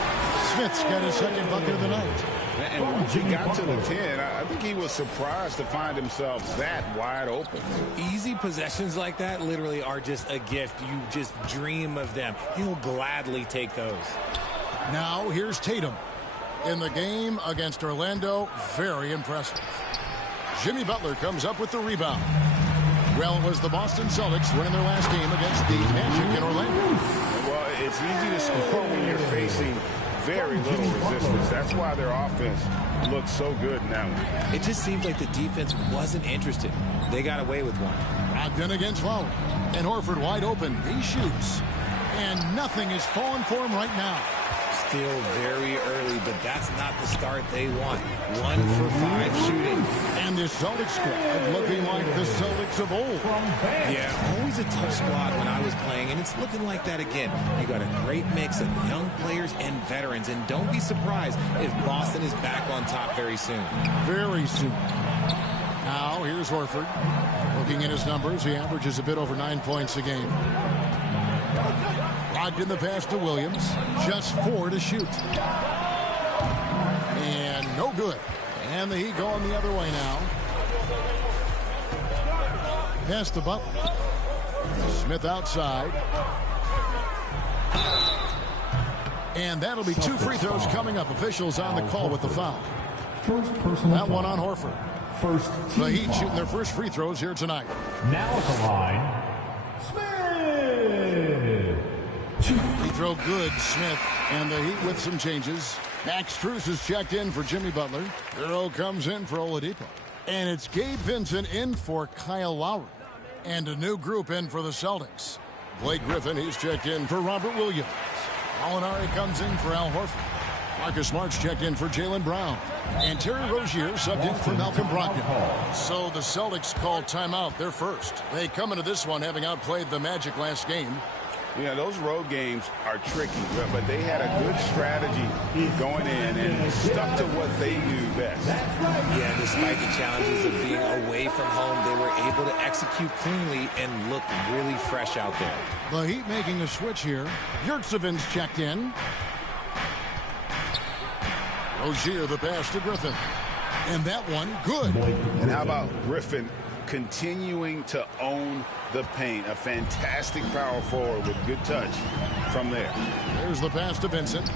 Smith's got his second bucket of the night. And once he got to the 10, I think he was surprised to find himself that wide open. Easy possessions like that literally are just a gift. You just dream of them. He'll gladly take those. Now here's Tatum. In the game against Orlando, very impressive. Jimmy Butler comes up with the rebound. Well, it was the Boston Celtics winning their last game against the Magic in Orlando. Well, it's easy to score when you're facing very little resistance. That's why their offense looks so good now. It just seems like the defense wasn't interested. They got away with one. Brogdon against Lowry. And Horford wide open. He shoots. And nothing is falling for him right now. Still very early, but that's not the start they want. 1 for 5 shooting. And this Celtics squad looking like the Celtics of old. Yeah, always a tough squad when I was playing, and it's looking like that again. You got a great mix of young players and veterans, and don't be surprised if Boston is back on top very soon. Very soon. Now, here's Horford. Looking at his numbers, he averages a bit over 9 points a game. Brogdon the pass to Williams. Just 4 to shoot. And no good. And the Heat going the other way now. Pass to Butler. Smith outside. And that'll be 2 free throws coming up. Officials on the call with the foul. That one on Horford. The Heat shooting their first free throws here tonight. Now at the line, Smith. He throw good, Smith, and the Heat with some changes. Max Strus is checked in for Jimmy Butler. Earl comes in for Oladipo. And it's Gabe Vincent in for Kyle Lowry. And a new group in for the Celtics. Blake Griffin, he's checked in for Robert Williams. Molinari comes in for Al Horford. Marcus Smart's checked in for Jaylen Brown. And Terry Rozier subbed in for Malcolm Brogdon. So the Celtics called timeout, their first. They come into this one having outplayed the Magic last game. Yeah, those road games are tricky, but they had a good strategy going in and stuck to what they do best. Yeah, despite the challenges of being away from home, they were able to execute cleanly and look really fresh out there. The Heat making a switch here. Yurtseven's checked in. Rozier the pass to Griffin. And that one, good. And how about Griffin continuing to own the paint? A fantastic power forward with good touch from there. There's the pass to Vincent.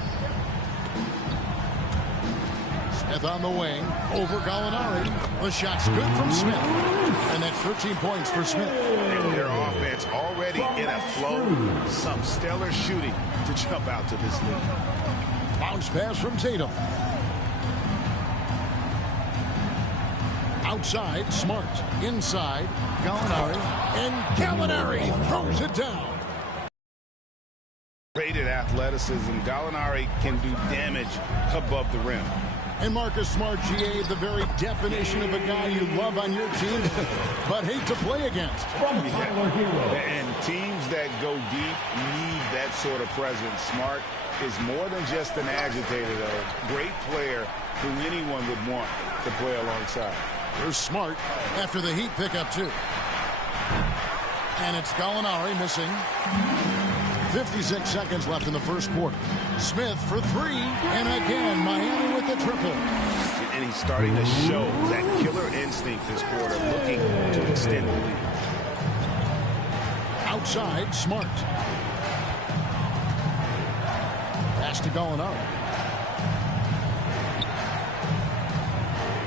Smith on the wing. Over Gallinari. The shot's good from Smith. And that's 13 points for Smith. And their offense already in a flow. Some stellar shooting to jump out to this lead. Bounce pass from Tatum. Outside, Smart. Inside, Gallinari. And Gallinari throws it down. Rated athleticism. Gallinari can do damage above the rim. And Marcus Smart, GA, the very definition of a guy you love on your team, but hate to play against. And teams that go deep need that sort of presence. Smart is more than just an agitator, though. Great player who anyone would want to play alongside. Here's Smart after the Heat pick up two. And it's Gallinari missing. 56 seconds left in the first quarter. Smith for three. And again, Miami with the triple. And he's starting to show that killer instinct this quarter, looking to extend the lead. Outside, Smart. Pass to Gallinari.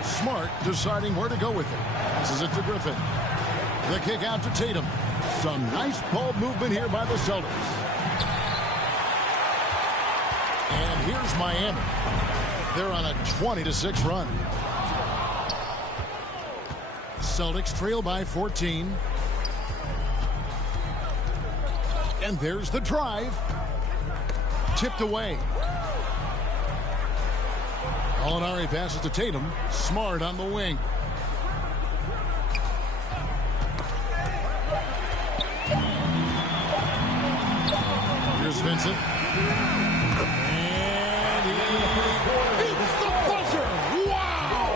Smart deciding where to go with it. Passes it to Griffin. The kick out to Tatum. Some nice ball movement here by the Celtics. And here's Miami. They're on a 20-6 run. Celtics trail by 14. And there's the drive. Tipped away. Gallinari passes to Tatum. Smart on the wing. Here's Vincent. And he hits the buzzer. Wow!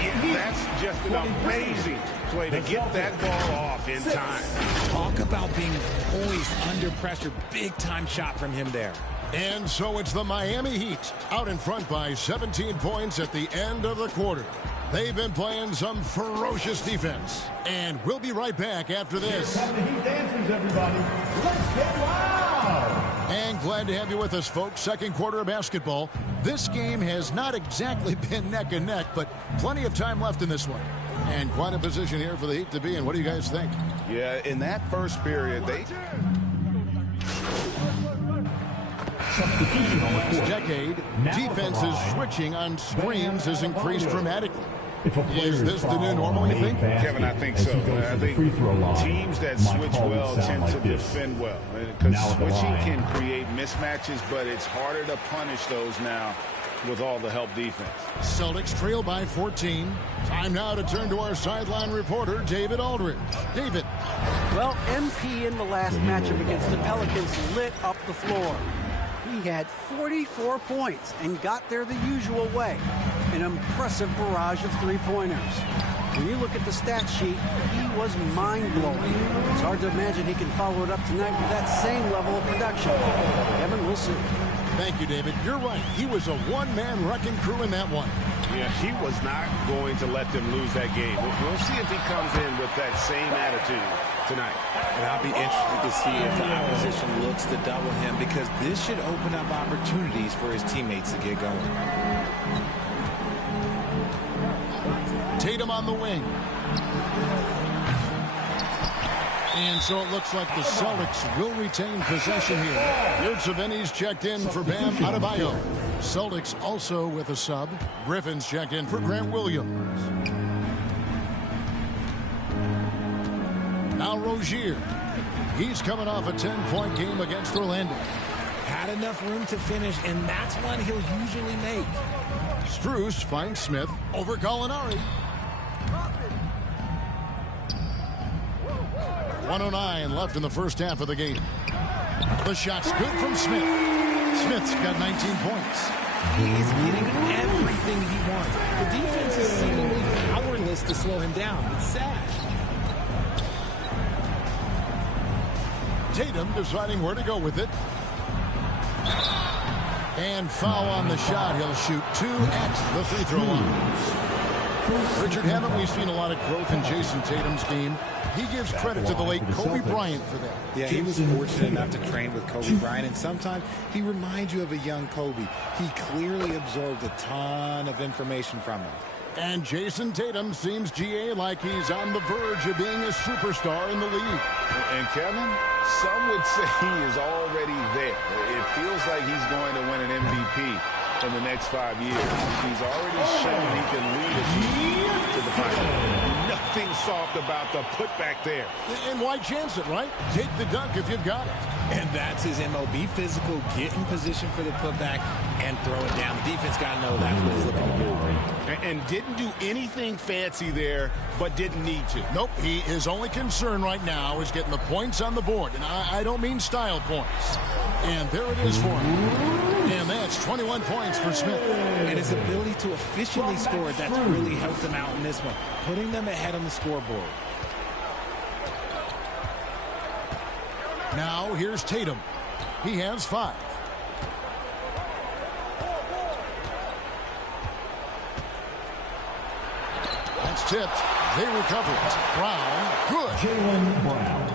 Yeah, that's just an amazing play to get that ball off in time. Talk about being poised under pressure. Big time shot from him there. And so it's the Miami Heat out in front by 17 points at the end of the quarter. They've been playing some ferocious defense. And we'll be right back after this. Here come the Heat dancers, everybody. Let's get loud! And glad to have you with us, folks. Second quarter of basketball. This game has not exactly been neck and neck, but plenty of time left in this one. And quite a position here for the Heat to be in. What do you guys think? Yeah, in that first period, This decade, defenses switching on screens has increased dramatically. Is this the new normal, you think? Kevin, I think so. I think teams that switch well tend to defend well. Because switching can create mismatches, but it's harder to punish those now with all the help defense. Celtics trail by 14. Time now to turn to our sideline reporter, David Aldridge. David. Well, MP in the last matchup against the Pelicans lit up the floor. He had 44 points and got there the usual way. An impressive barrage of three-pointers. When you look at the stat sheet, he was mind-blowing. It's hard to imagine he can follow it up tonight with that same level of production. Kevin, we'll see. Thank you, David. You're right. He was a one-man wrecking crew in that one. Yeah, he was not going to let them lose that game. We'll see if he comes in with that same attitude tonight. And I'll be interested to see if the opposition looks to double him, because this should open up opportunities for his teammates to get going. Tatum on the wing. And so it looks like the Celtics will retain possession here. Yurtseven's checked in for Bam Adebayo. Celtics also with a sub. Griffin's checked in for Grant Williams. Now Rozier. He's coming off a 10-point game against Orlando. Had enough room to finish, and that's one he'll usually make. Strus finds Smith over Gallinari. 1:09 left in the first half of the game. The shot's good from Smith. Smith's got 19 points. He is getting everything he wants. The defense is seemingly powerless to slow him down. It's sad. Tatum deciding where to go with it. And foul on the shot. He'll shoot 2 at the free throw line. Richard, haven't we seen a lot of growth in Jason Tatum's game? He gives credit to the late Kobe Bryant for that. Yeah, he was fortunate enough to train with Kobe Bryant, and sometimes he reminds you of a young Kobe. He clearly absorbed a ton of information from him. And Jason Tatum seems, GA, like he's on the verge of being a superstar in the league. And Kevin, some would say he is already there. It feels like he's going to win an MVP in the next 5 years. He's already shown he can lead a team to the final. Nothing soft about the putback there. And why chance it, right? Take the dunk if you've got it. And that's his MO. Be physical, get in position for the putback, and throw it down. The defense got to know that's what he's looking to do. And didn't do anything fancy there, but didn't need to. Nope, his only concern right now is getting the points on the board. And I don't mean style points. And there it is for him. And that's 21 points for Smith. And his ability to efficiently score, that's really helped him out in this one, putting them ahead on the scoreboard. Now here's Tatum. He has 5. That's tipped. They recover it. Brown, good. Jaylen Brown.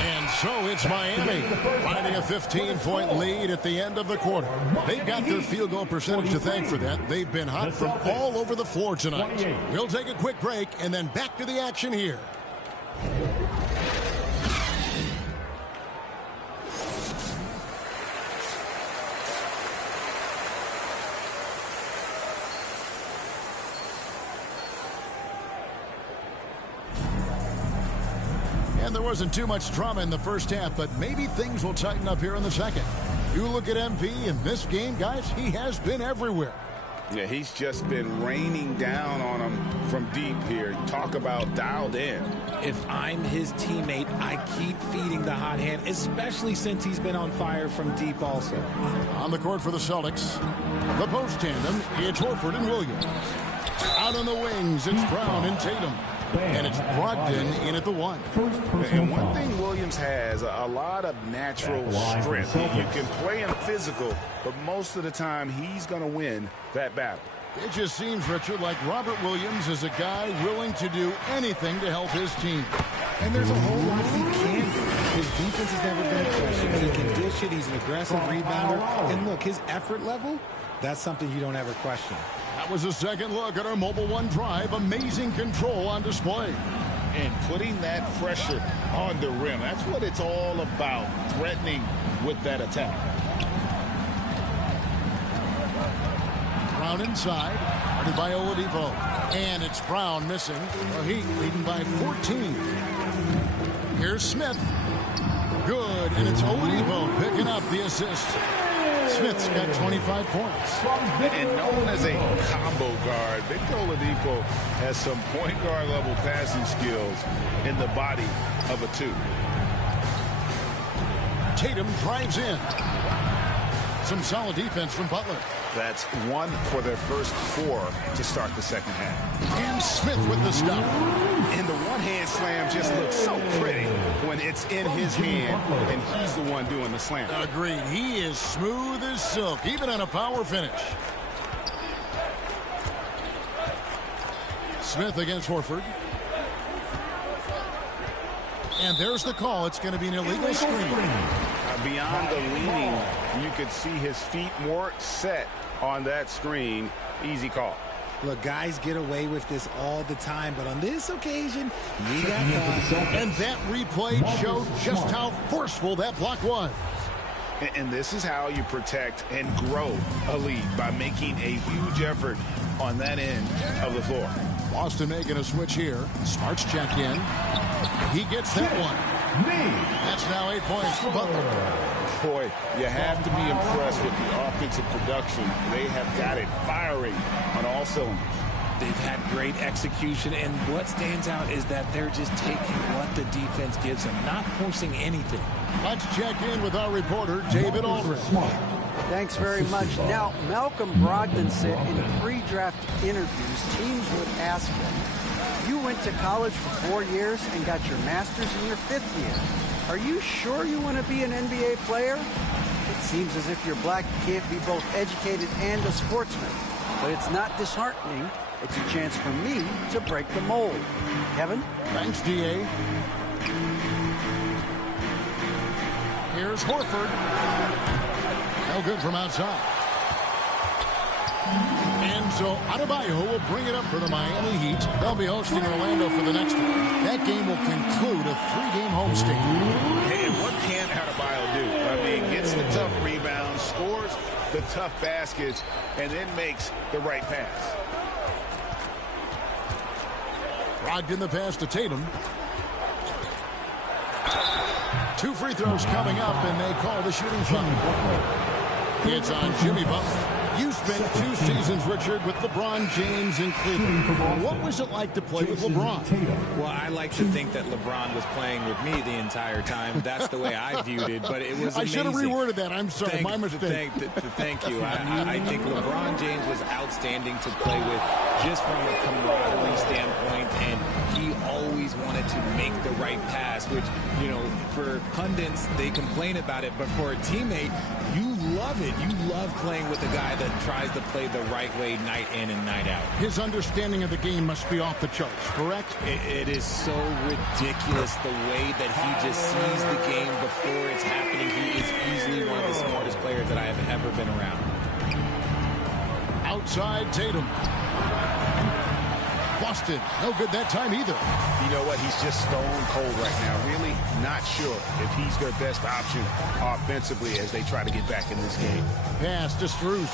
And so it's Miami finding a 15-point lead at the end of the quarter. They've got their field goal percentage to thank for that. They've been hot from all over the floor tonight. We'll take a quick break and then back to the action here. And there wasn't too much drama in the first half, but maybe things will tighten up here in the second. You look at MP in this game, guys, he has been everywhere. Yeah, he's just been raining down on him from deep here. Talk about dialed in. If I'm his teammate, I keep feeding the hot hand, especially since he's been on fire from deep also. On the court for the Celtics, the post tandem, it's Horford and Williams. Out on the wings, it's Brown and Tatum. And it's Brogdon in at the 1. And one thing Williams has, a lot of natural strength. You can play him physical, but most of the time he's going to win that battle. It just seems, Richard, like Robert Williams is a guy willing to do anything to help his team. And there's a whole lot he can do. His defense has never been a question. He can dish it. He's an aggressive rebounder. And look, his effort level, that's something you don't ever question. That was a second look at our Mobile One drive. Amazing control on display. And putting that pressure on the rim. That's what it's all about, threatening with that attack. Brown inside, guarded by Oladipo. And it's Brown missing. The Heat leading by 14. Here's Smith. Good, and it's Oladipo picking up the assist. Smith's got 25 points. And known as a combo guard, Victor Oladipo has some point guard level passing skills in the body of a 2. Tatum drives in. Some solid defense from Butler. That's 1 for their first 4 to start the second half. And Smith with the stop. And the one-hand slam just looks so pretty when it's in his hand and he's the one doing the slam. Agreed. He is smooth as silk, even on a power finish. Smith against Horford. And there's the call. It's going to be an illegal screen. Beyond the leaning, you could see his feet more set on that screen. Easy call. Look, guys get away with this all the time, but on this occasion, he got caught. And that replay showed just how forceful that block was. And this is how you protect and grow a lead, by making a huge effort on that end of the floor. Boston making a switch here. Smart's check in. He gets that one. That's now 8 points for Butler. Boy, you have to be impressed with the offensive production. They have got it firing on all cylinders. They've had great execution, and what stands out is that they're just taking what the defense gives them, not forcing anything. Let's check in with our reporter, David Aldridge. Thanks very much. Now, Malcolm Brogdon said in pre-draft interviews, teams would ask him, you went to college for 4 years and got your master's in your 5th year. Are you sure you want to be an NBA player? It seems as if you're black, you can't be both educated and a sportsman. But it's not disheartening. It's a chance for me to break the mold. Kevin? Thanks, D.A. Here's Horford. No good from outside. And so Adebayo will bring it up for the Miami Heat. They'll be hosting Orlando for the next one. That game will conclude a 3-game homestand. Hey, and what can Adebayo do? I mean, gets the tough rebounds, scores the tough baskets, and then makes the right pass. Brogdon the pass to Tatum. 2 free throws coming up, and they call the shooting foul. It's on Jimmy Butler. You spent 2 seasons, Richard, with LeBron James in Cleveland. What was it like to play with LeBron? Well, I like to think that LeBron was playing with me the entire time. That's the way I viewed it, but it was amazing. I should have reworded that. I'm sorry, my mistake. Thank you. I think LeBron James was outstanding to play with just from a camaraderie standpoint, and he always wanted to make the right pass, which, you know, for pundits, they complain about it, but for a teammate, you love it. You love playing with a guy that tries to play the right way night in and night out. His understanding of the game must be off the charts, correct? It is so ridiculous the way that he just sees the game before it's happening. He is easily one of the smartest players that I have ever been around. Outside Tatum. Boston, no good that time either. You know what? He's just stone cold right now. Really not sure if he's their best option offensively as they try to get back in this game. Pass to Strus.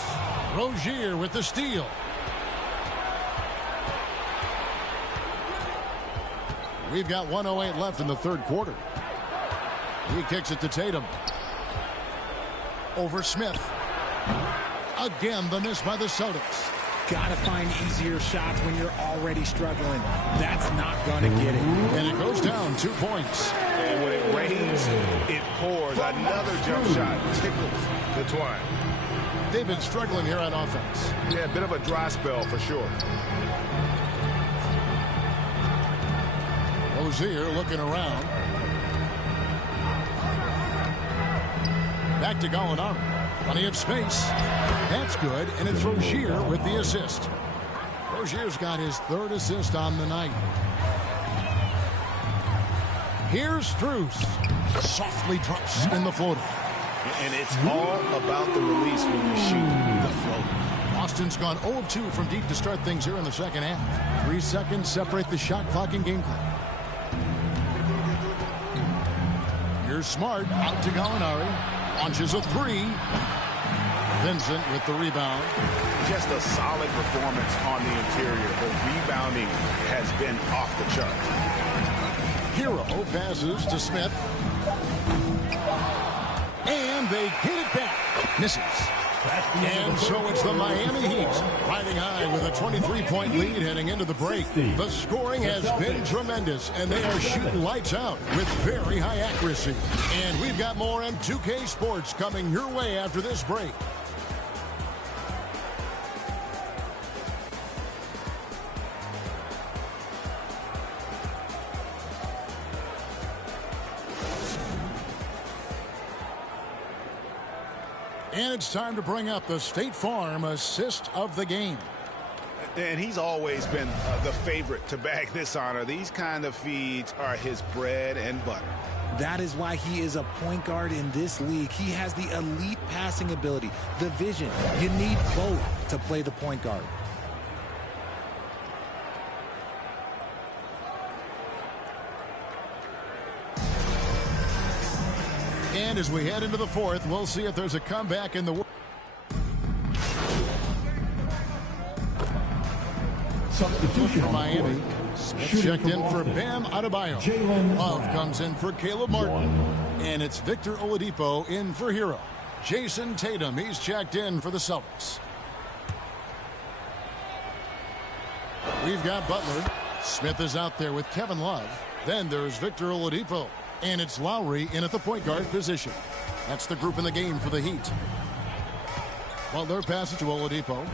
Rozier with the steal. We've got 1:08 left in the 3rd quarter. He kicks it to Tatum. Over Smith. Again, the miss by the Celtics. Got to find easier shots when you're already struggling. That's not going to get it. And it goes down 2 points. And when it rains, it pours. Another jump shot tickles the twine. They've been struggling here on offense. Yeah, a bit of a dry spell for sure. Rozier looking around. Back to Gallinari. Plenty of space. That's good, and it's Rozier with the assist. Rozier's got his 3rd assist on the night. Here's Strus. Softly drops in the floater. And it's all about the release when you shoot the floater. Boston's gone 0 of 2 from deep to start things here in the 2nd half. 3 seconds separate the shot clock and game clock. Here's Smart out to Gallinari. Launches a 3. Vincent with the rebound. Just a solid performance on the interior. The rebounding has been off the chart. Hero passes to Smith. And they hit it back. Misses. And so it's the Miami Heat riding high with a 23-point lead heading into the break. The scoring has been tremendous, and they are shooting lights out with very high accuracy. And we've got more M2K Sports coming your way after this break. And it's time to bring up the State Farm assist of the game. And he's always been the favorite to bag this honor. These kind of feeds are his bread and butter. That is why he is a point guard in this league. He has the elite passing ability, the vision. You need both to play the point guard. And as we head into the 4th, we'll see if there's a comeback in the... Substitution for Miami. Smith checked in for Bam Adebayo. Love comes in for Caleb Martin. And it's Victor Oladipo in for Hero. Jason Tatum, he's checked in for the Celtics. We've got Butler. Smith is out there with Kevin Love. Then there's Victor Oladipo. And it's Lowry in at the point guard position. That's the group in the game for the Heat. Butler passes to Oladipo.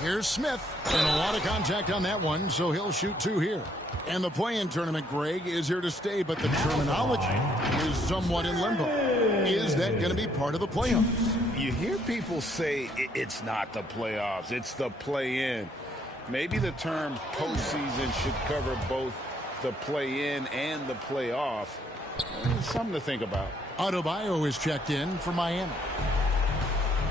Here's Smith. And a lot of contact on that one, so he'll shoot 2 here. And the play-in tournament, Greg, is here to stay, but the terminology is somewhat in limbo. Is that going to be part of the playoffs? You hear people say it's not the playoffs, it's the play-in. Maybe the term postseason should cover both the play-in and the playoff. Something to think about. Adebayo is checked in for Miami.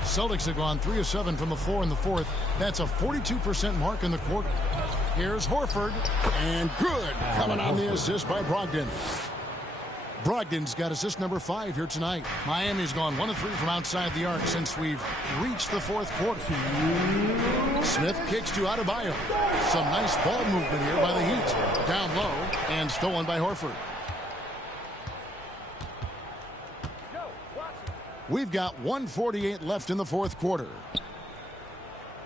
Celtics have gone 3 of 7 from the floor in the fourth. That's a 42% mark in the quarter. Here's Horford. And good. Coming on the assist by Brogdon. Brogdon's got assist number 5 here tonight. Miami's gone 1 of 3 from outside the arc since we've reached the fourth quarter. Smith kicks to Adebayo. Some nice ball movement here by the Heat. Down low and stolen by Horford. We've got 1:48 left in the fourth quarter.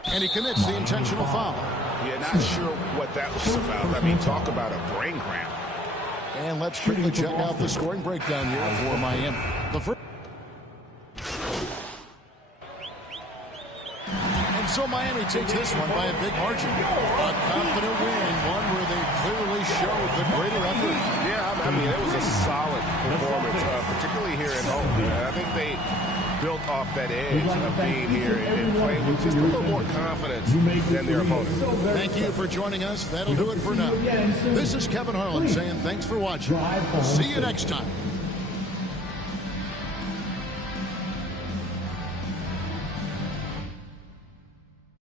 And he commits the intentional foul. Yeah, not sure what that was about. I mean, talk about a brain cramp. And let's quickly check out the scoring breakdown here for Miami. The first. And so Miami takes this one by a big margin. A confident win, one where they clearly showed the greater effort. Yeah, I mean, it was a solid performance, particularly here at home. I think they built off that edge of being here and playing with just a little more confidence than their opponent. Thank you for joining us. That'll do it for now. This is Kevin Harlan saying thanks for watching. See you next time.